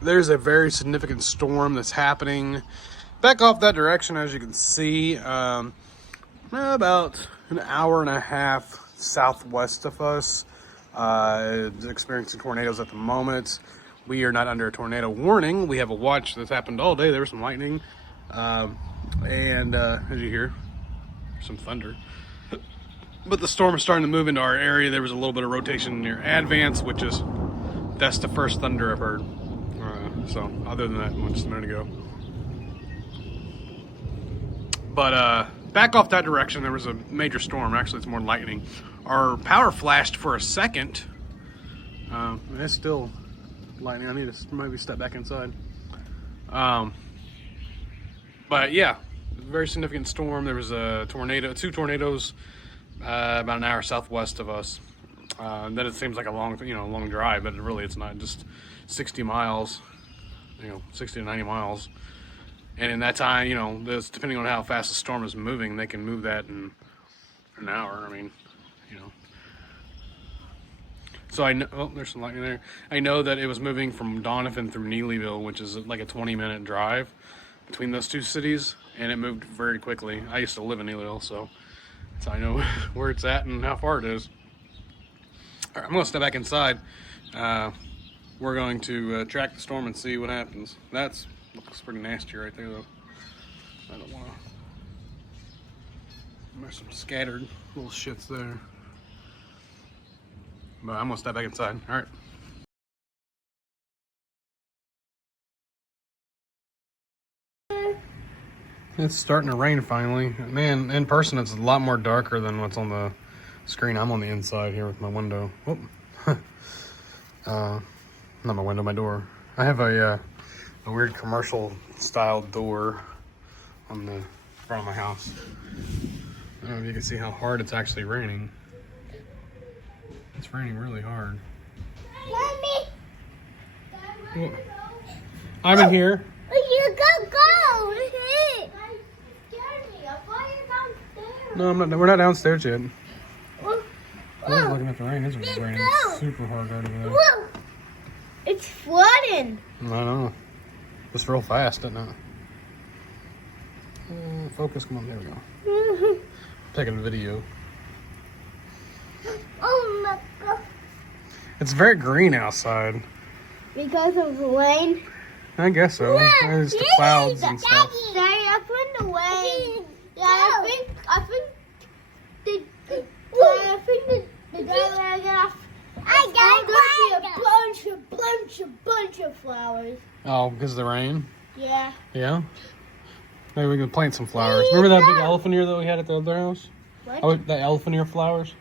there's a very significant storm that's happening back off that direction, as you can see, about an hour and a half southwest of us. Experiencing tornadoes at the moment. We are not under a tornado warning. We have a watch that's happened all day. There was some lightning, and as you hear, some thunder. But the storm is starting to move into our area. There was a little bit of rotation near Advance, that's the first thunder I've heard. So other than that, just a minute ago. But back off that direction, there was a major storm. Actually, it's more lightning. Our power flashed for a second. It's still lightning. I need to maybe step back inside. But yeah, very significant storm. There was a tornado, 2 tornadoes, about an hour southwest of us. Then it seems like a long drive, but really it's not. Just 60 miles, 60 to 90 miles. And in that time, depending on how fast the storm is moving, they can move that in an hour. I mean, So I know, oh, there's some lightning there. I know that it was moving from Donovan through Neelyville, which is like a 20-minute drive between those 2 cities, and it moved very quickly. I used to live in Neelyville, so I know where it's at and how far it is. All right, I'm going to step back inside. We're going to track the storm and see what happens. Looks pretty nasty right there, though. I don't want to. There's some scattered little shits there. But I'm going to step back inside. All right. It's starting to rain finally. Man, in person it's a lot more darker than what's on the screen. I'm on the inside here with my window. Whoop. Not my window, my door. I have a weird commercial style door on the front of my house. I don't know if you can see how hard it's actually raining. It's raining really hard. Mommy. I'm in here. You go. No, I'm not. We're not downstairs yet. I was looking at the rain. It's raining super hard right over there. Whoa. It's flooding. I know. Just real fast, isn't it? Focus. Come on. There we go. Taking a video. Oh my God. It's very green outside. Because of the rain? I guess so. There's the clouds and stuff. Daddy, I found the rain. Yeah, I think the driver I got off. I got a bunch of flowers. Oh, because of the rain? Yeah. Yeah? Maybe we can plant some flowers. Remember that big elephant ear that we had at the other house? What? Oh, that elephant ear flowers?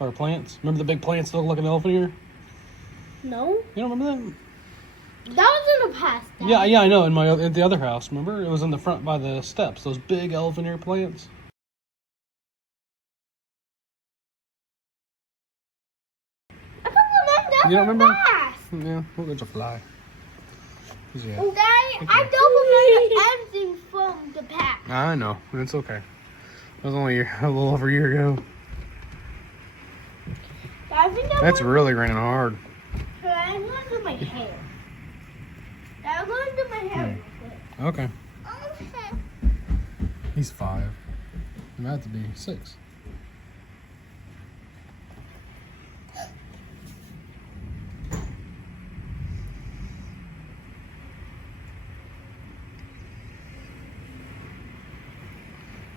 Or plants? Remember the big plants that look like an elephant ear? No. You don't remember that? That was in the past. Dad. Yeah, I know. At the other house, remember? It was in the front by the steps. Those big elephant ear plants. I don't remember. You don't remember? Past. Yeah, well, there's a fly. Yeah. Daddy, I don't remember anything from the past. I know. It's okay. That was only a little over a year ago. I think That's really raining hard. I'm going to do my hair. I'm going to do my hair real quick. Okay. He's 5. I'm about to be 6.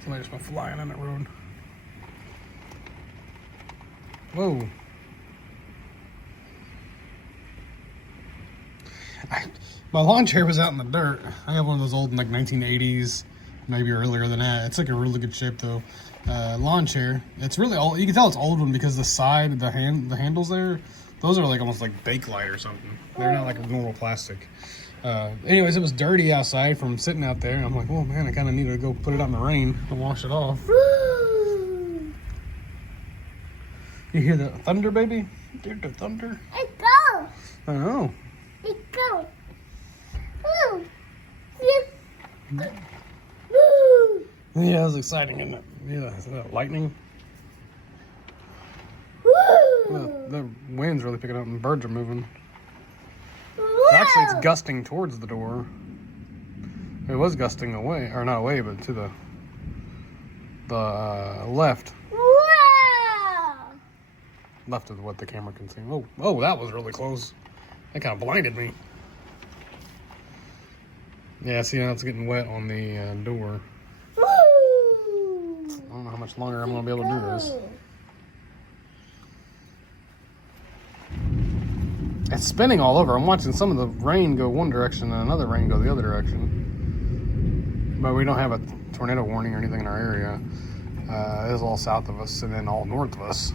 Somebody just went flying on that road. Whoa. My lawn chair was out in the dirt. I have one of those old, like 1980s, maybe earlier than that. It's like a really good shape though. Lawn chair. It's really old. You can tell it's old one because the side, the handles there, those are like almost like Bakelite or something. They're not like normal plastic. Anyways, it was dirty outside from sitting out there. I'm like, oh man, I kind of need to go put it out in the rain and wash it off. You hear the thunder, baby? You hear the thunder? It goes. I know. It goes. Woo. Yeah, it was exciting, isn't it? Yeah, that lightning. Woo. The wind's really picking up and birds are moving. Woo. It's actually, it's gusting towards the door. It was gusting away, or not away, but to the left. Wow. Left of what the camera can see. Oh, that was really close. That kind of blinded me. Yeah, see now it's getting wet on the door. Woo. I don't know how much longer I'm going to be able to do this. It's spinning all over. I'm watching some of the rain go one direction and another rain go the other direction. But we don't have a tornado warning or anything in our area. It's all south of us and then all north of us.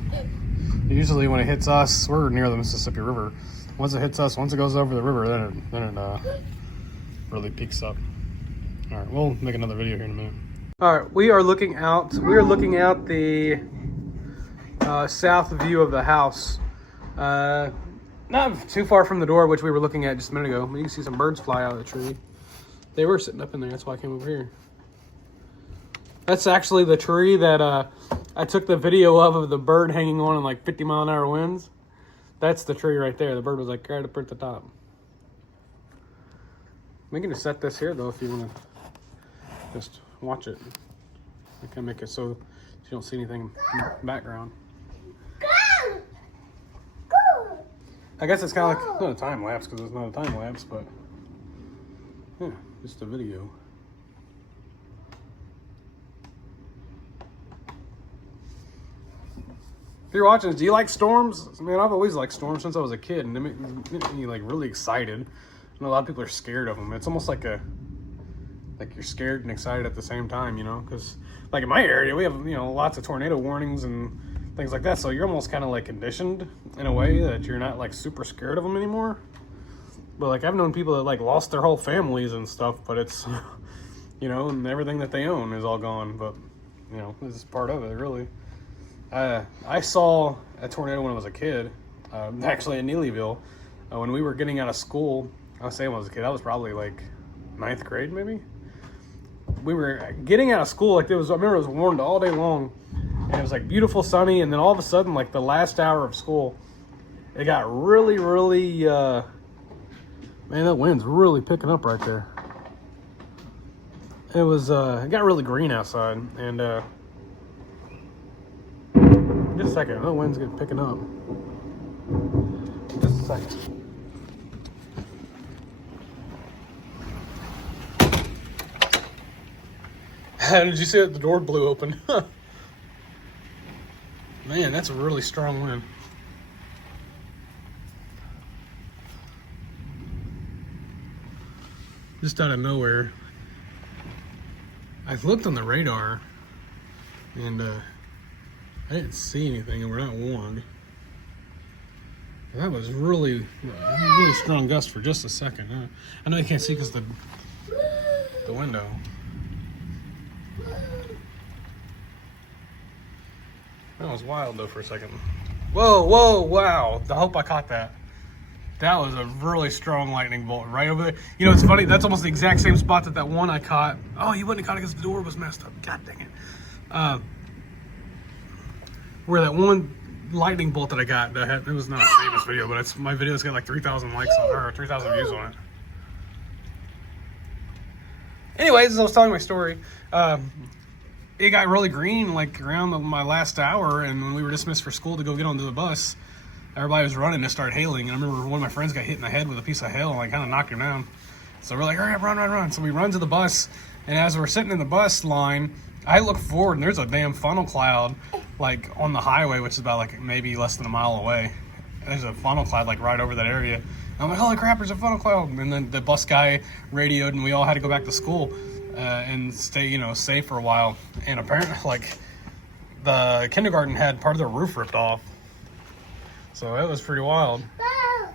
Usually when it hits us, we're near the Mississippi River. Once it hits us, once it goes over the river, then it really peaks up. All right, we'll make another video here in a minute. All right, we are looking out. We are looking out the south view of the house. Not too far from the door, which we were looking at just a minute ago. You can see some birds fly out of the tree. They were sitting up in there. That's why I came over here. That's actually the tree that I took the video of the bird hanging on in like 50-mile-an-hour winds. That's the tree right there. The bird was like right up at the top. We can just set this here though if you want to just watch it. I can make it so you don't see anything in the background. I guess it's kind of like, not a time lapse because it's not a time lapse, but yeah, just a video. If you're watching this, do you like storms? I mean, I've always liked storms since I was a kid, and they make me like really excited. I know a lot of people are scared of them. It's almost like you're scared and excited at the same time, you know? Because like in my area, we have lots of tornado warnings and things like that. So you're almost kind of like conditioned in a way that you're not like super scared of them anymore. But like I've known people that like lost their whole families and stuff, but it's and everything that they own is all gone. But this is part of it, really. I saw a tornado when I was a kid, actually in Neelyville, when we were getting out of school. I was saying when I was a kid, I was probably like 9th grade maybe. We were getting out of school, I remember it was warm all day long, and it was like beautiful sunny, and then all of a sudden, like the last hour of school, it got really, really, man, that wind's really picking up right there. It got really green outside, and just a second, the wind's picking up. Just a second. Did you see that the door blew open? Man, that's a really strong wind. Just out of nowhere. I looked on the radar and I didn't see anything, and we're not warned. That was really strong gust for just a second. I know you can't see because the window. That was wild though for a second. Whoa, wow. I hope I caught that. That was a really strong lightning bolt right over there. It's funny, that's almost the exact same spot that one I caught. Oh, you wouldn't have caught it because the door was messed up. God dang it. Where that one lightning bolt that I got, it was not a famous video, but my video's got like 3,000 likes on it, or 3,000 views on it. Anyways, as I was telling my story, it got really green like around my last hour, and when we were dismissed for school to go get onto the bus, everybody was running to start hailing. And I remember one of my friends got hit in the head with a piece of hail and like kind of knocked him down. So we're like, hurry up, run. So we run to the bus, and as we're sitting in the bus line, I look forward and there's a damn funnel cloud like on the highway, which is about like maybe less than a mile away. There's a funnel cloud like right over that area. And I'm like, holy crap, there's a funnel cloud. And then the bus guy radioed, and we all had to go back to school and stay, safe for a while. And apparently, like, the kindergarten had part of their roof ripped off. So it was pretty wild. I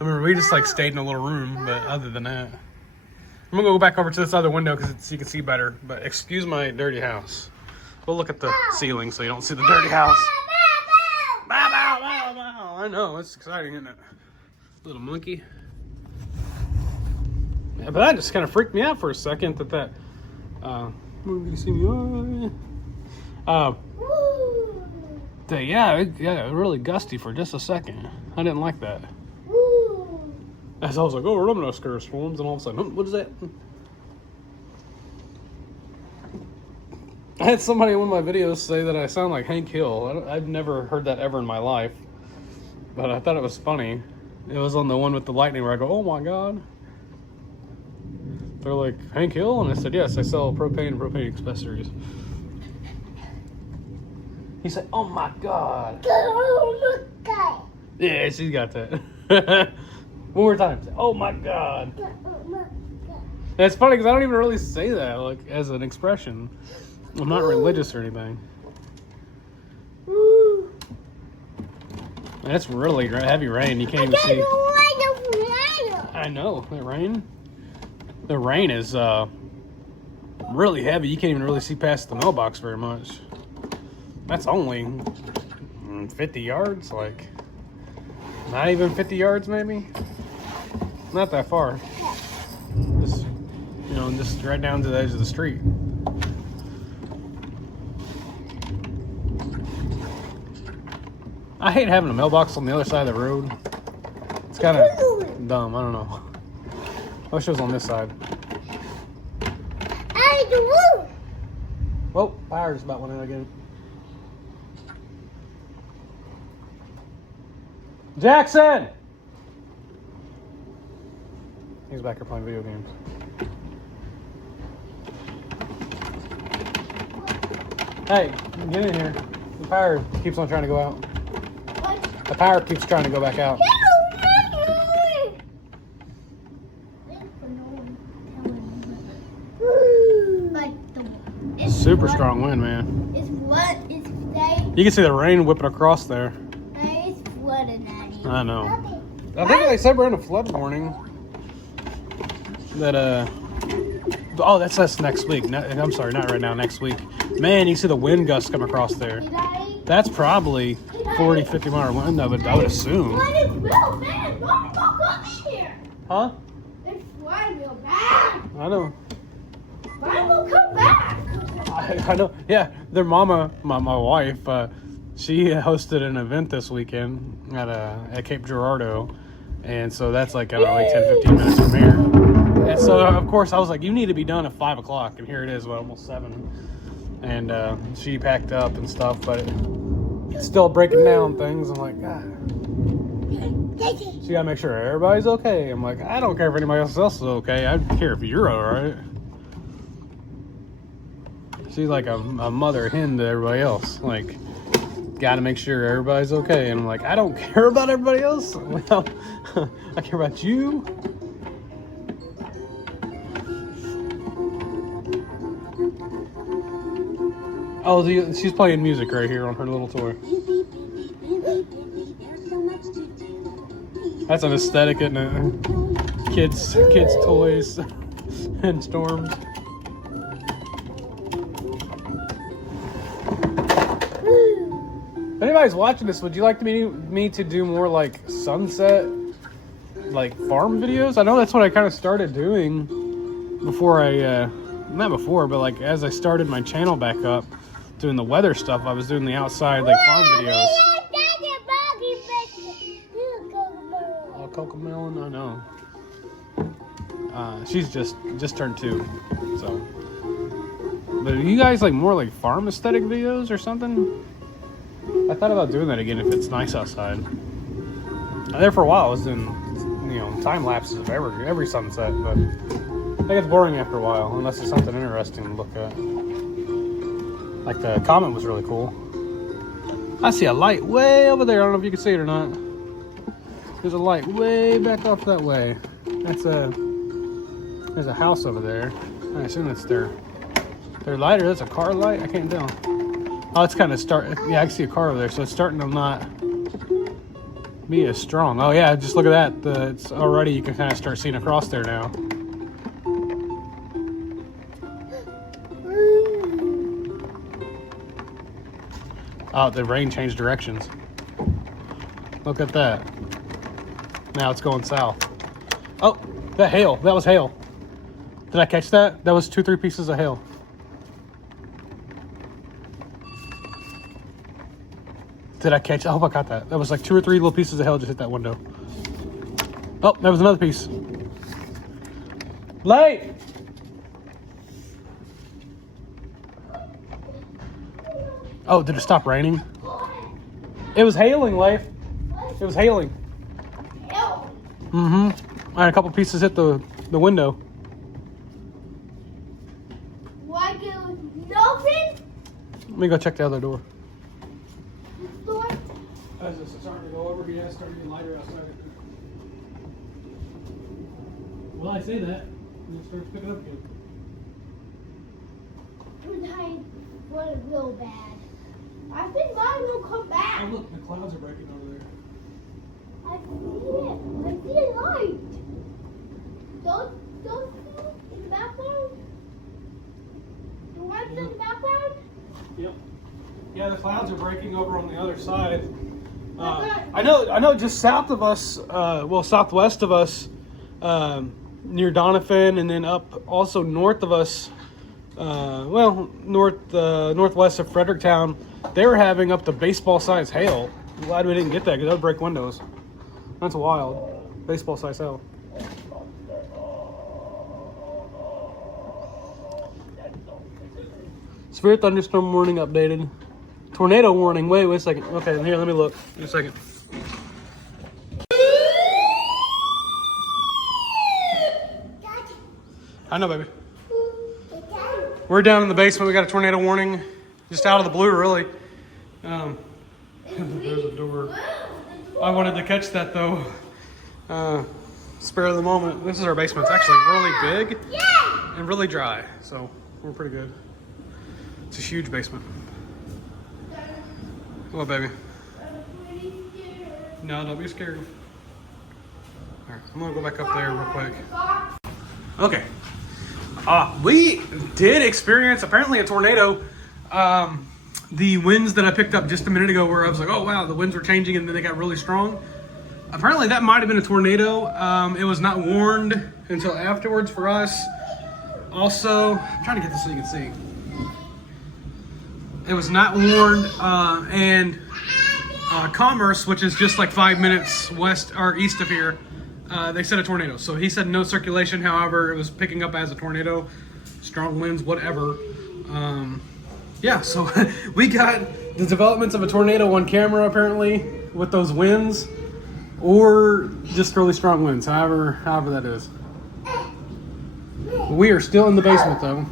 remember we just like stayed in a little room, but other than that, I'm gonna go back over to this other window because you can see better. But excuse my dirty house. We'll look at the ceiling so you don't see the dirty house. I know, it's exciting, isn't it? Little monkey. Yeah, but that just kind of freaked me out for a second. You see me? Yeah, really gusty for just a second. I didn't like that. As I was like, oh, we're not scare storms, and all of a sudden, what is that? I had somebody in one of my videos say that I sound like Hank Hill. I've never heard that ever in my life, but I thought it was funny. It was on the one with the lightning where I go, oh my God. They're like, Hank Hill? And I said, yes, I sell propane and propane accessories. He said, oh my God. Oh my God. Yeah, she's got that. One more time. Oh my God. Oh my God. And it's funny because I don't even really say that like as an expression. I'm not religious or anything. And it's really heavy rain. You can't even see. I know. The rain is really heavy. You can't even really see past the mailbox very much. That's only 50 yards, like not even 50 yards maybe. Not that far. Just, just right down to the edge of the street. I hate having a mailbox on the other side of the road. It's kind of dumb. I don't know. I wish it was on this side. Whoa, fire just about went out again. Jackson! He's back here playing video games. Hey, get in here. The power keeps on trying to go out. What? The power keeps trying to go back out. Super strong wind, man. It's what? It's flooding. You can see the rain whipping across there. It's flooding at you. I know. I think they said we're in a flood warning. That oh, that's us next week. No, I'm sorry, not right now. Next week. Man, you see the wind gusts come across there. That's probably 40, 50 mile wind. I would assume. It's real bad. Don't come here. Huh? It's flooding real bad. I know. Why won't come back? I know. Yeah, their mama, my wife, she hosted an event this weekend at Cape Girardeau, and so that's like, I don't know, like 10, 15 minutes from here. And so, of course, I was like, you need to be done at 5 o'clock, and here it is, almost 7. And she packed up and stuff, but it's still breaking down things. I'm like, God. So you gotta make sure everybody's okay. I'm like, I don't care if anybody else is okay. I care if you're all right. She's like a mother hen to everybody else. Like, gotta make sure everybody's okay. And I'm like, I don't care about everybody else. Well, I care about you. Oh, she's playing music right here on her little toy. That's an aesthetic, isn't it? Kids toys and storms. If anybody's watching this, would you like me to do more like sunset, like farm videos? I know that's what I kind of started doing before not before, but like as I started my channel back up, doing the weather stuff, I was doing the outside like farm videos. Oh, Cocomelon, I know. She's just turned 2, so. But are you guys like more like farm aesthetic videos or something? I thought about doing that again if it's nice outside. There for a while I was doing, time lapses of every sunset, but I think it's boring after a while unless it's something interesting to look at. Like the comet was really cool. I see a light way over there. I don't know if you can see it or not. There's a light way back off that way. There's a house over there. I assume it's their light, or that's a car light. I can't tell. Oh, it's kind of yeah, I can see a car over there, so it's starting to not be as strong. Oh yeah, just look at that. It's already, you can kind of start seeing across there now. Oh, the rain changed directions. Look at that. Now it's going south. Oh, that hail. That was hail. Did I catch that? That was 2-3 pieces of hail. Did I catch? I hope I caught that. That was like 2 or 3 little pieces of hail just hit that window. Oh, there was another piece. Light! Oh, did it stop raining? It was hailing, Leif. It was hailing. Mm-hmm. I had a couple pieces hit the window. Why go nothing? Let me go check the other door. This door? As it's starting to go over here, it's starting to get lighter outside. Well, I say that, and it starts picking up again. I want it real bad. I think mine will come back. Oh look, the clouds are breaking over there. I see it. I see a light. Don't see in the background? The lights in the background? Yep. Yeah, the clouds are breaking over on the other side. I know. Just south of us, southwest of us, near Donovan, and then up also north of us. Northwest of Fredericktown, they were having up to baseball-sized hail. I'm glad we didn't get that because that would break windows. That's wild. Baseball-sized hail. Severe thunderstorm warning updated. Tornado warning. Wait a second. Okay, here, let me look. In a second. I know, baby. We're down in the basement. We got a tornado warning, just out of the blue, really. There's a door. I wanted to catch that though. Spare of the moment. This is our basement. It's actually really big and really dry, so we're pretty good. It's a huge basement. Hello, baby. No, don't be scared. All right, I'm gonna go back up there real quick. Okay. We did experience apparently a tornado. The winds that I picked up just a minute ago where I was like, oh wow, the winds were changing and then they got really strong. Apparently that might have been a tornado. It was not warned until afterwards for us. Also, I'm trying to get this so you can see. It was not warned, and Commerce, which is just like 5 minutes west or east of here, they said a tornado. So he said no circulation. However, it was picking up as a tornado, strong winds, whatever. Yeah, so we got the developments of a tornado on camera apparently with those winds, or just really strong winds. However that is. We are still in the basement though.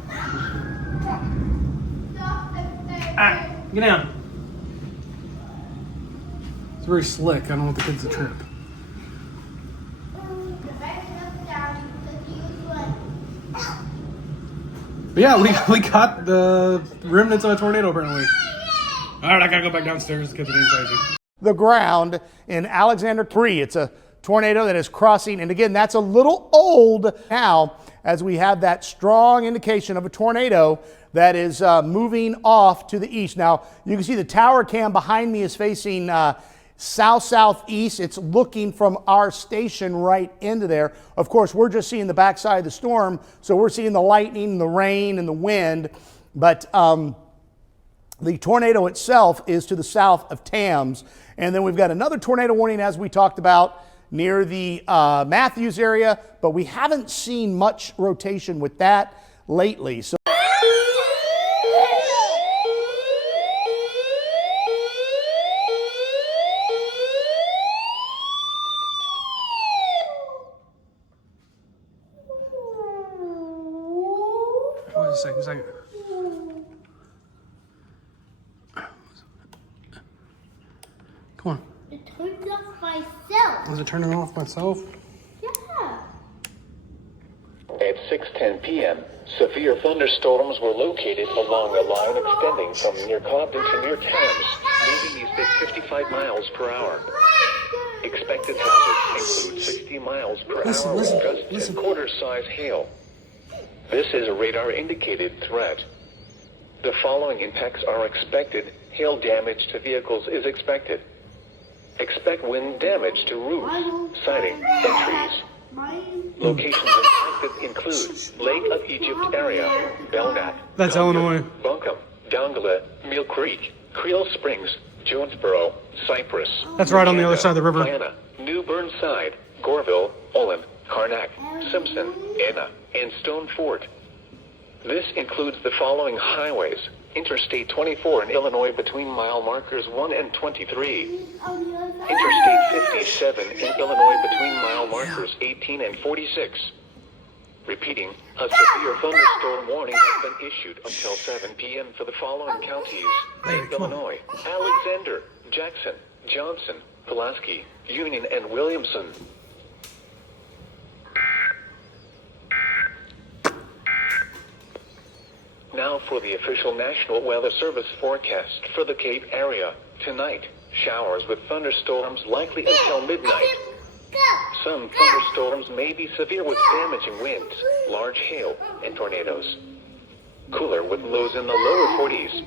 Ah, get down. It's very slick. I don't want the kids to trip. But yeah, we got the remnants of a tornado apparently. All right, I gotta go back downstairs. The kids are being crazy. The ground in Alexander 3. It's a tornado that is crossing, and again, that's a little old now as we have that strong indication of a tornado that is moving off to the east. Now, you can see the tower cam behind me is facing south-southeast. It's looking from our station right into there. Of course, we're just seeing the backside of the storm, so we're seeing the lightning, the rain, and the wind. But the tornado itself is to the south of Tams. And then we've got another tornado warning, as we talked about, near the Matthews area, but we haven't seen much rotation with that lately. So Wait a second. Come on. It turned off myself. Is it turning off myself? Yeah. At 6:10 p.m., severe thunderstorms were located along a line extending from near Cobden to near Thames, moving east at 55 miles per hour. Expected hazards include 60 miles per hour gusts and quarter-size hail. This is a radar-indicated threat. The following impacts are expected. Hail damage to vehicles is expected. Expect wind damage to roofs, siding, and trees. Locations impacted include Lake of Egypt area, Belknap, That's Illinois. Buncombe, Dongola, Mill Creek, Creel Springs, Jonesboro, Cypress. That's right on the other side of the river. Diana, New Burnside, Goreville, Olin, Karnak, Simpson, Anna, and Stone Fort. This includes the following highways: Interstate 24 in Illinois between mile markers 1 and 23. Interstate 57 in Illinois between mile markers 18 and 46. Repeating, a severe thunderstorm warning has been issued until 7 p.m. for the following counties in Illinois: Alexander, Jackson, Johnson, Pulaski, Union, and Williamson. Now for the official National Weather Service forecast for the Cape area. Tonight, showers with thunderstorms likely until midnight. Some thunderstorms may be severe with damaging winds, large hail, and tornadoes. Cooler with lows in the lower 40s.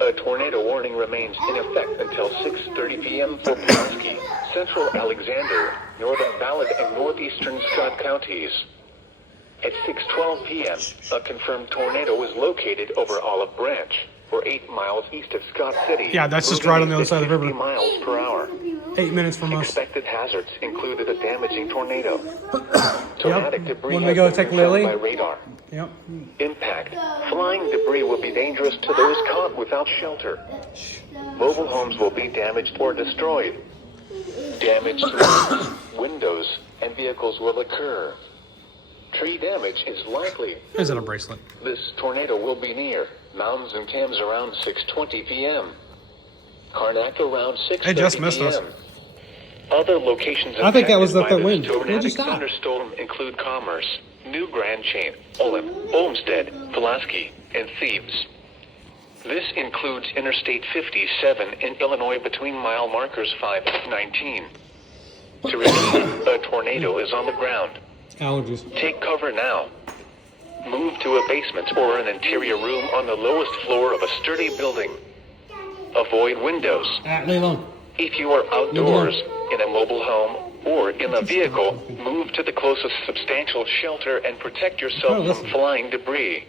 A tornado warning remains in effect until 6:30 p.m. for Pulaski, Central Alexander, Northern Ballard, and Northeastern Scott counties. At 6:12 p.m., a confirmed tornado was located over Olive Branch, or 8 miles east of Scott City. Yeah, that's just right on the other side of the river. 50 miles per hour. 8 minutes from us. Expected hazards included a damaging tornado. Tornadic debris When we has go been take confirmed Lily. by radar. Yep. Impact. Flying debris will be dangerous to those caught without shelter. Mobile homes will be damaged or destroyed. Damage to roofs, windows, and vehicles will occur. Tree damage is likely. Is it a bracelet? This tornado will be near Mountains and Cams around 6:20 p.m. Karnak around 6:30 It just missed us. p.m. Other locations I think that was affected the by wind. this Where'd you tornadic stop? thunderstorm include Commerce, New Grand Chain, Olmsted, Pulaski, and Thebes. This includes Interstate 57 in Illinois between mile markers 5 and 19. To repeat, a tornado is on the ground. Allergies. Take cover now. Move to a basement or an interior room on the lowest floor of a sturdy building. Avoid windows. Leave alone. If you are outdoors, in a mobile home, or in a vehicle, move to the closest substantial shelter and protect yourself from flying debris.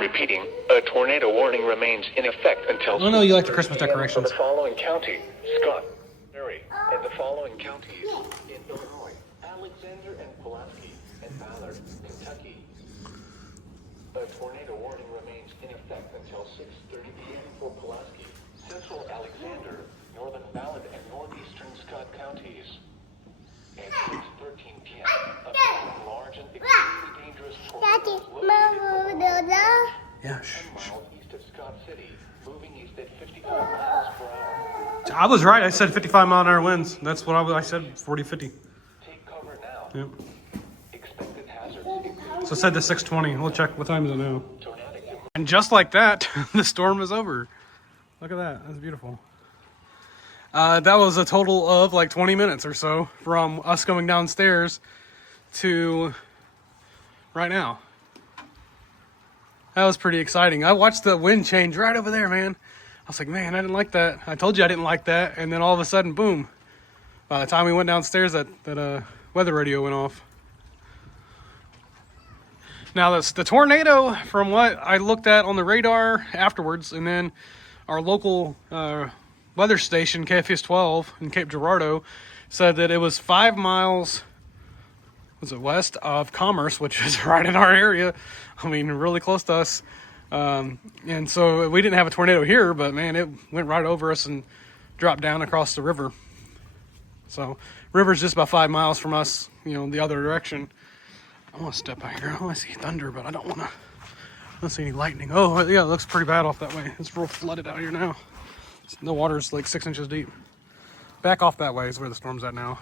Repeating, a tornado warning remains in effect until... I know you like the Christmas 6 p.m. decorations. For the following county, Scott, Missouri, and the following counties in Illinois: Alexander and Pulaski, and Ballard, Kentucky. A tornado warning remains in effect until 6:30 p.m. for Pulaski, Central Alexander, Northern Ballard, and Northeastern Scott counties. At 6:13 p.m., a very large and extremely dangerous tornado was located Yeah. 10 miles east of Scott City, moving east at 55 miles per hour. I was right. I said 55-mile-an-hour winds. That's what I said. 40, 50. Take cover now. Yep. Expected hazards include So I said to 6:20. We'll check. What time is it now? tornadic debris. And just like that, the storm is over. Look at that. That's beautiful. That was a total of like 20 minutes or so from us going downstairs to right now. That was pretty exciting. I watched the wind change right over there, man. I was like, man, I didn't like that. I told you I didn't like that. And then all of a sudden, boom. By the time we went downstairs, that weather radio went off. Now, that's the tornado, from what I looked at on the radar afterwards, and then our local weather station, KFS 12 in Cape Girardeau, said that it was 5 miles, was it west of Commerce, which is right in our area. I mean, really close to us. And so we didn't have a tornado here, but man, it went right over us and dropped down across the river. So river's just about 5 miles from us, you know, the other direction. I want to step out here. I want to see thunder, but I don't want to see any lightning. Oh, yeah, it looks pretty bad off that way. It's real flooded out here now. The water's like 6 inches deep. Back off that way is where the storm's at now.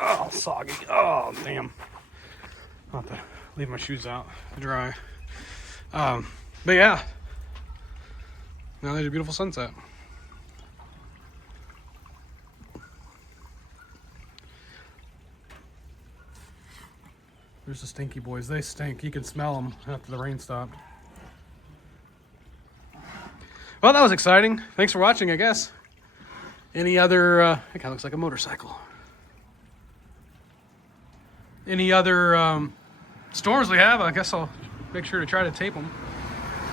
Oh, soggy. Oh, damn. I'll have to leave my shoes out to dry. But yeah. Now there's a beautiful sunset. There's the stinky boys. They stink. You can smell them after the rain stopped. Well, that was exciting. Thanks for watching, I guess. Any other... it kind of looks like a motorcycle. Any other storms we have, I guess I'll make sure to try to tape them.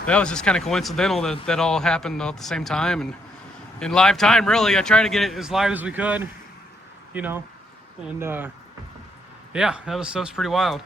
That was just kind of coincidental that all happened all at the same time. And in live time, really. I tried to get it as live as we could. you know, and yeah, that was pretty wild.